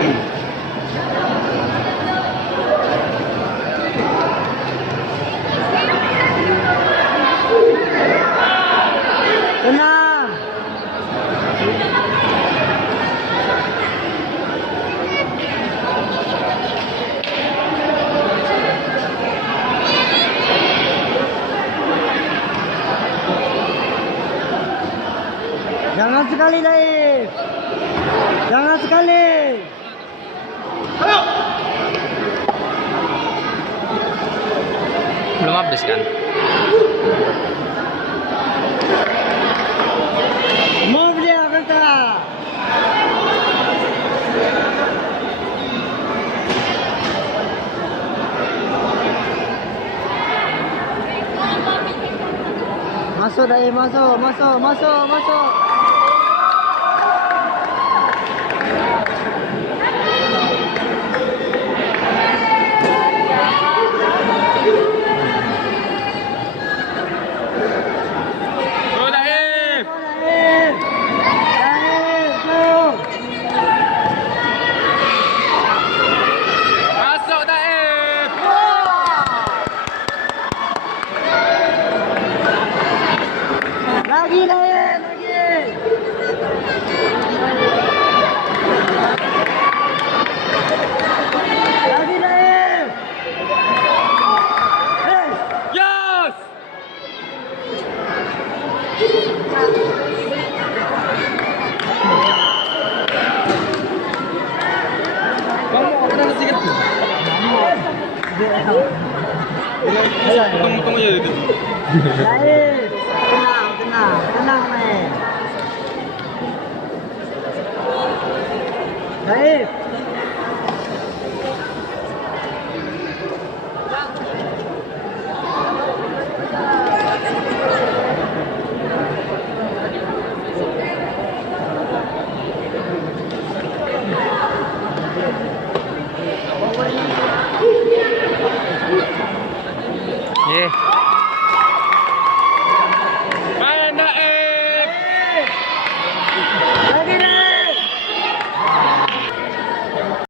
Tenang. Jangan sekali, Daif. Jangan sekali. Belum habis kan? Move dia, Kontra. Masuk, Daif. Masuk, masuk, masuk, masuk. Lagi, Daif, lagi. Lagi, Daif. Hey. Yes! Kamu apa sikit? Potong-potong aja itu. Daif, tenang, tenang, tenang, main. Daif.